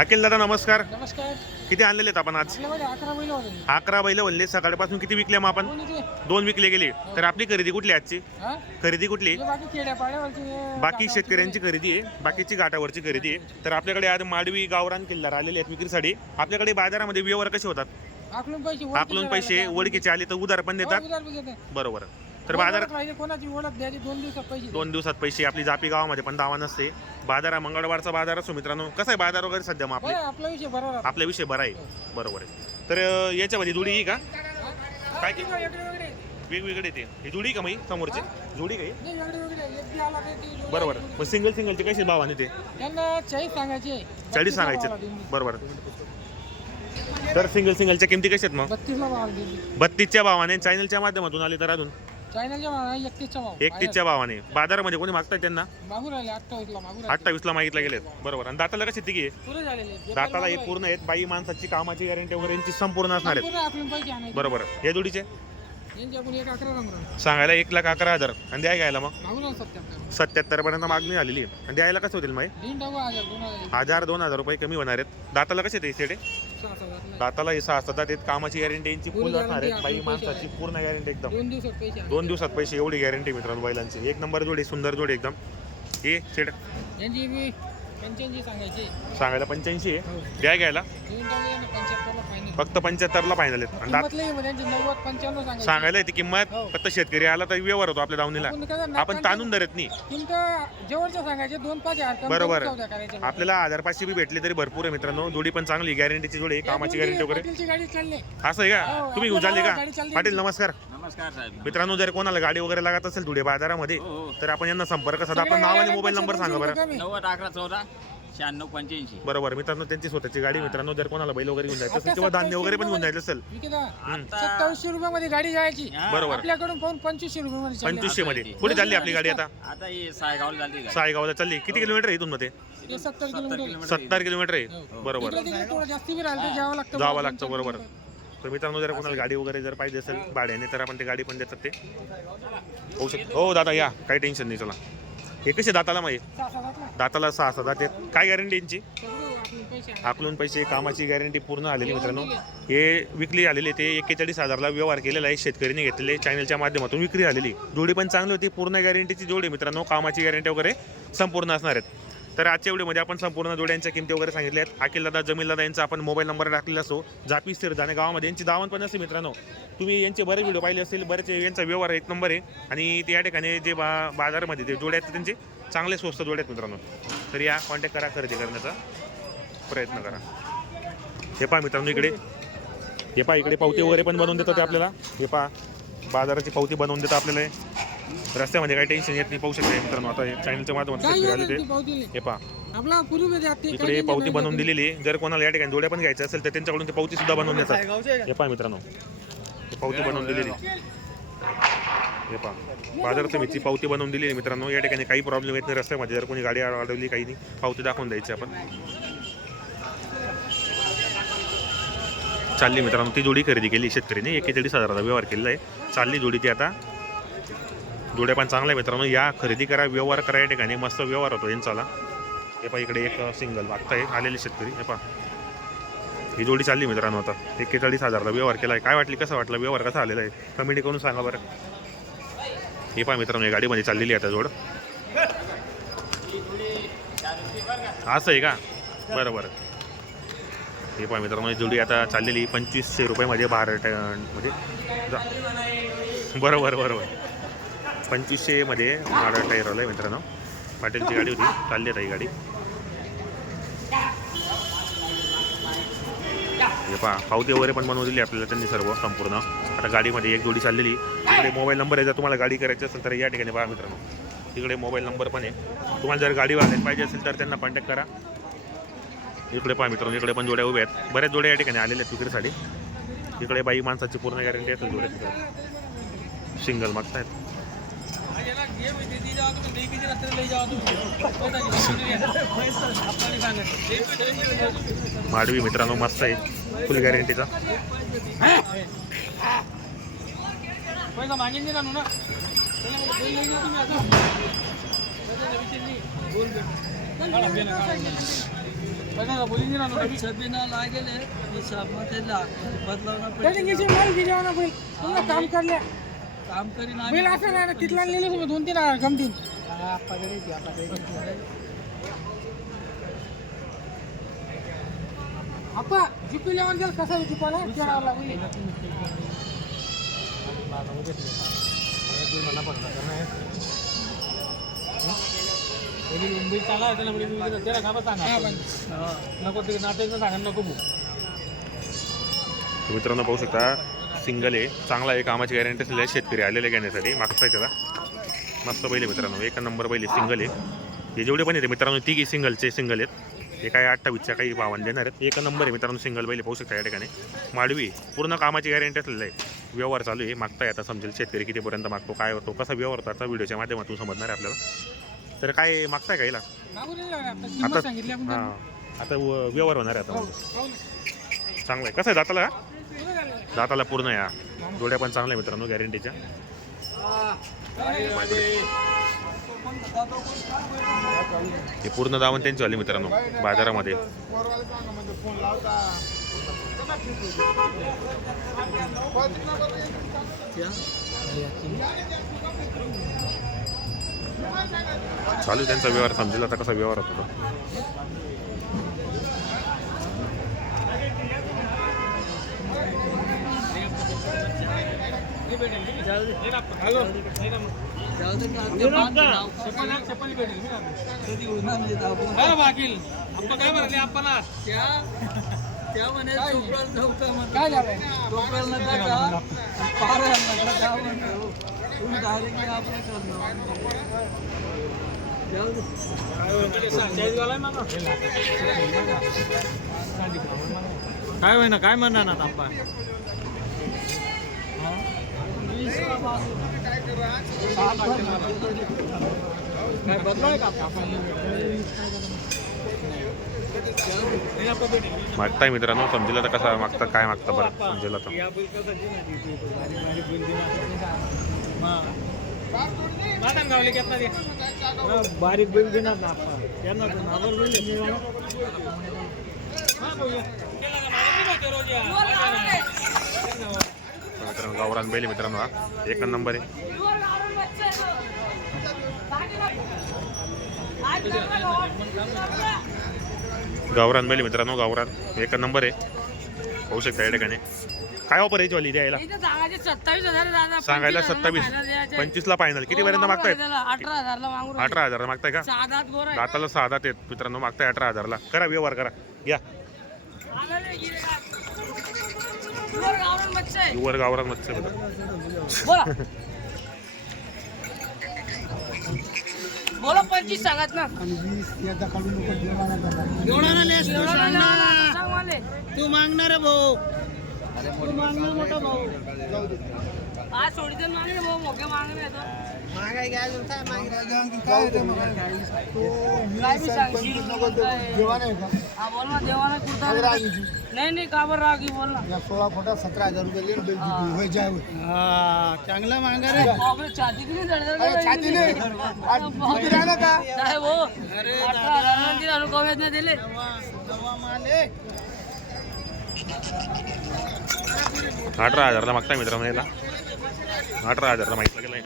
अखिल दादा नमस्कार. नमस्कार. किती आणलेले आहेत आपण आज? अकरा होते. अकरा बैल वल्ले सकाळपासून किती विकले मग आपण? दोन विकले. गेले. तर आपली खरेदी कुठली आजची? हा? खरेदी कुठली? हे बाकी हे शेतकऱ्यांची खरेदी. आहे. बाकीची घाटावरची खरेदी आहे. तर आपल्याकडे आज माडवी गावरान किल्लार आलेले आहेत विक्रीसाठी. आपल्याकडे बाजारामध्ये व्यवहार कसे होतात. आकलून पैसे ओळखीचे आले तर उधार पण? देतात? हो. बरोबर. तर बाजार ओळख राहिली, कोणाची ओळख द्यायची? दोन दिवसात पैसे दे. दोन दिवसात पैसे आपली जापी गावामध्ये पण दावा नसते. बाजार हा मंगळवारचा बाजार असो मित्रांनो. कसा आहे बाजार वगैरे सध्या मग आपले? विषय बरोबर. आपला विषय बरा आहे. बरोबर आहे. तर अं, याच्यामध्ये जुडी आहे का? हा, काय वेगळे वेगळे. वेगवेगळे ते. ही जुडी का माही समोरची? जुडी काही नाही, वेगळे वेगळे. एक बी आला तर ती जोडी बरोबर. मग सिंगल सिंगलचे कसे भावाने ते? त्यांना चाळीस सांगायचे. चाळीस सांगायचे. बरोबर. तर सिंगल सिंगलच्या किमती कशा आहेत मग? बत्तीसला. बत्तीसच्या भावाने चॅनलच्या माध्यमातून आले तर अजून? चायनाच्या भावाला एकतीसचा भाव एकतीसच्या भावाने. बाजारामध्ये कोणी मागताय त्यांना? राहिले अठ्ठावीसला मागून राहिले. अठ्ठावीसला मागितलं गेले बरोबर. आणि दाताला कशी तिघी आहे? पुरे झालेले दाताला हे पूर्ण आहेत. बाई माणसाची कामाची गॅरंटी वगैरे यांची संपूर्ण असणार आहेत. पूर्ण आकलून पैसे आणायचे. बरोबर. या जोडीचे? यांच्याकडून एक अकरा नंबर सांगायला एक लाख अकरा हजार. आणि द्या घ्यायला मग? सत्याहत्तर. सत्याहत्तर पर्यंत मागणी झालेली आहे. आणि द्यायला कसं होतील तीन टाकू हजार दोन हजार. हजार दोन हजार रुपये कमी होणार आहेत. दाताला कसे ते सेडे हजार दाताला हे सहा सतत आहेत कामाची गॅरंटी यांची फुल असणार आहेत. guarantee बाई माणसाची पूर्ण गॅरंटी एकदम. दोन दिवसात पैसे एवढी गॅरंटी मित्रांनो बैलांची. एक नंबर जोडी सुंदर जोडी एकदम. हे सेट सांगायचे. सांगायला पंच्याऐंशी आहे. हो. द्या घ्यायला. फक्त पंच्याहत्तरला फायनल आहेत. आणि दात म्हणजे सांगायला येते किंमत हो. फक्त शेतकरी आला तर व्यवहार होतो आपल्या दावणीला. आपण ताणून धरत नाही. सांगायचे दोन पाच हजार कमी बरोबर. करून चौदा करायचे आपल्याला हजार पाचशे बी भेटले तरी भरपूर आहे मित्रांनो. जोडी पण चांगली गॅरंटीची जोडी आहे, कामाची गॅरंटी वगैरे. पाटीलची गाडी चालली. असं आहे का? हो, तुम्ही घेऊन चालले आपल्याला का चालली. पाटील नमस्कार. नमस्कार साहेब मित्रांनो जर कोणाला गाडी वगैरे लागत असेल धुळे बाजारामध्ये हो हो. तर आपण यांना संपर्क साधा. आपण नाव आणि मोबाईल नंबर सांगा बरं. नव्वद अकरा चौदा. शहाण्णव पंच्याऐंशी. बरोबर मित्रांनो त्यांची स्वतःची गाडी मित्रांनो जर कोणाला बैल वगैरे घेऊन जायचं असेल किंवा धान्य वगैरे पण घेऊन रुपये जायचं असेल. आता सत्तावीसशे रुपयामध्ये गाडी जायची. हा, बरोबर. आपल्याकडून पाहून पंचवीसशे रुपयामध्ये चालली. पंचवीसशे मध्ये कुठे चालली आपली गाडी आता? आता ही सायगावला चालली का सायगावला चालली. किती किलोमीटर आहे इथून मध्ये? ते सत्तर सत्तर किलोमीटर किलोमीटर सत्तर किलोमीटर आहे. हो. बरोबर. इकडे तिकडे थोडं जास्ती बी राहिलं तर जावं लागतं. जावं लागतं बरोबर. तर मित्रांनो जर कोणाला गाडी वगैरे जर पाहिजे असेल भाड्याने तर आपण ते गाडी पण देतात ते. होऊ शकतो. हो दादा या. काही टेन्शन नाही चला. हे कसे दाताला माहिती. दाताला सहा सहा दात आहेत. काय गॅरंटी यांची. आकलून पैसे कामाची गॅरंटी पूर्ण आलेली मित्रांनो. हे विक्री आलेली ते एक्केचाळीस हजारला व्यवहार केलेला आहे. शेतकऱ्यांनी घेतलेले चॅनलच्या माध्यमातून विक्री आलेली. जोडी पण चांगली होती. पूर्ण गॅरंटीची जोडी मित्रांनो. कामाची गॅरंटी वगैरे संपूर्ण असणार आहेत. तर आजच्या व्हिडिओमध्ये आपण संपूर्ण जोड्यांच्या किमती वगैरे सांगितल्या आहेत. अखिल दादा जमील दादा यांचा आपण मोबाईल नंबर टाकलेला असो जापी जाणे गावामध्ये यांची दावण पण असते मित्रांनो. तुम्ही यांचे बरेच व्हिडिओ पाहिले असतील बरेच यांचा व्यवहार एक नंबर आहे. आणि ते या ठिकाणी जे बा बाजारामध्ये जे जोड्या आहेत त्यांचे चांगले स्वस्त जोड्या आहेत मित्रांनो. तर या कॉन्टॅक्ट करा खरेदी करण्याचा प्रयत्न करा. हे पहा मित्रांनो इकडे. हे पहा इकडे पावती वगैरे पण बनवून देतात ते आपल्याला. हे पहा बाजाराची पावती बनवून देतात आपल्याला रस्त्यामध्ये काही टेन्शन येत नाही पाहू शकता मित्रांनो. आता हे चॅनलच्या माध्यमातून? हे पहा. आपला काही इकडे पावती बनवून. दिलेली आहे. जर कोणाला या ठिकाणी जोड्या पण घ्यायच्या असेल तर त्यांच्याकडून ते पावती सुद्धा बनवून देतात. हे पहा मित्रांनो. पावती बनवून दिलेली हे पहा. बाजार समिती पावती बनवून दिलेली मित्रांनो. या ठिकाणी काही प्रॉब्लेम येत नाही रस्त्यामध्ये. जर कोणी गाडी अडवली काही नाही पावती दाखवून द्यायची आपण. चालली मित्रांनो. ती जोडी खरेदी केली शेतकऱ्यांनी एक्केचाळीस हजाराचा व्यवहार केलेला आहे. चालली जोडी ती आता जोड्या पण चांगल्या मित्रांनो. या खरेदी करा व्यवहार करा या ठिकाणी मस्त व्यवहार होतो यांचाला हे पहा इकडे एक सिंगल मागताय आलेले शेतकरी. हे पहा. ही जोडी चालली मित्रांनो आता. एक्केचाळीस हजारला व्यवहार केला आहे. काय वाटली कसं वाटलं? व्यवहार कसा आलेला आहे? कमेंट करून सांगा बरं. हे पहा मित्रांनो या गाडीमध्ये चाललेली आहे आता जोड. असं आहे का? बरं बरं. हे पहा मित्रांनो जोडी आता चाललेली पंचवीसशे रुपयामध्ये बारा म्हणजे जा- बरं बरं बरं बरं. पंचवीसशेमध्ये बारा टायर आलं आहे मित्रांनो. पाटीलची गाडी होती चालली आता ही गाडी. हे पहा पावती वगैरे पण बनवून दिली आपल्याला त्यांनी सर्व संपूर्ण. आता गाडीमध्ये एक जोडी चाललेली. तिकडे मोबाईल नंबर आहे जर तुम्हाला गाडी करायची असेल तर या ठिकाणी पहा मित्रांनो. तिकडे मोबाईल नंबर पण आहे. तुम्हाला जर गाडी वाहण्यात पाहिजे असेल तर त्यांना कॉन्टॅक्ट करा. इकडे पहा मित्रांनो इकडे पण जोड्या उभ्या आहेत. बऱ्याच जोड्या या ठिकाणी आलेल्या आहेत विक्रीसाठी इकडे बाई माणसाची पूर्ण गॅरंटी असेल जोड्या तिकडे. सिंगल मागतायत. माडवी मित्रांनो मस्त आहे. फुल गॅरंटीचा काम करले काम करीन बैल असं नाही ना तिथला नेले तुम्ही दोन तीन हजार गमतीन अप्पा जिपी लेवल गेल कसा जिपाला विचारावं लागेल मुंबई चाला त्याला म्हणजे त्याला का सांगा नको ते नाटक सांगा नको भाऊ मित्रांनो पाहू शकता सिंगल आहे चांगला आहे कामाची गॅरंटी असलेली आहे शेतकरी आलेले घेण्यासाठी. मागताय त्याला. मस्त बैल आहे मित्रांनो. एक नंबर बैल आहे सिंगल आहे. हे जेवढे पण येते मित्रांनो तिघी सिंगलचे सिंगल आहेत. हे काय अठ्ठावीसच्या काही बावन्न देणार आहेत. एक नंबर आहे मित्रांनो सिंगल बैल पाहू शकता या ठिकाणी. माडवी पूर्ण कामाची गॅरंटी असलेली आहे. व्यवहार चालू आहे. मागताय आता समजेल शेतकरी कितीपर्यंत मागतो काय होतो कसा व्यवहार त्याचा व्हिडिओच्या माध्यमातून समजणार आहे आपल्याला. तर काय मागताय का हिला आता हां. आता व- व्यवहार होणार आहे आता चांगलं आहे. कसं आहे? दाताला जाताला दाताला पूर्ण या जोड्या पण चांगल्या आहे मित्रांनो गॅरंटीच्या हे पूर्ण दावण त्यांची आली मित्रांनो बाजारामध्ये. चालू आहे त्यांचा व्यवहार समजेल आता कसा व्यवहार होतो तो. हॅलो जाऊ दे का ते बांध नाव. चप्पल चप्पल भेटेल मी ना. कधी होणार काय आपण काय म्हणाले त्या त्या म्हणे चोपडाला चोपडाला नका जा नका जा म्हणतो तुम्ही डायरेक्टली आपलं करणार काय होईना काय म्हणणार ना आपण? काय बदलाय का मागताय मित्रांनो समजेल आता कसा मागता काय मागता बरं समजेल नाही बारीक बिल ना त्यांना बिल. मित्रांनो गावरान बैल मित्रांनो हा. एक नंबर आहे. गावरान बैल मित्रांनो गावरान. एक नंबर आहे. होऊ शकता या ठिकाणी. काय ऑफर आहे ज्वाली द्यायला? सत्तावीस हजार सांगायला सत्तावीस. पंचवीसला फायनल किती पर्यंत मागतायत अठरा हजारला. अठरा मागताय का. दाताला सहा दात आहेत मित्रांनो मागताय अठरा हजारला. करा व्यवहार करा. घ्या. आलं गिरे का? वर गावरान मच्छी मित्रांनो. बोला. बोला पंचवीस सांगत ना. एवढा लेस तू. तू मागणार भाऊ. तू मागणार मोठा भाऊ. आज भाऊ मोठे. काय काय? हा बोल ना देवाने कुर्ता नाही नाही का बरं रागी? बोल ना. सोळा फुटा सतरा हजार रुपये. हा. चांगला छाती करायची? छाती नाही का दिले अनुकम्यात नाही दिले. अठरा हजारला मागताय मित्रांनो याला. अठरा हजारला मागितलं गेलाय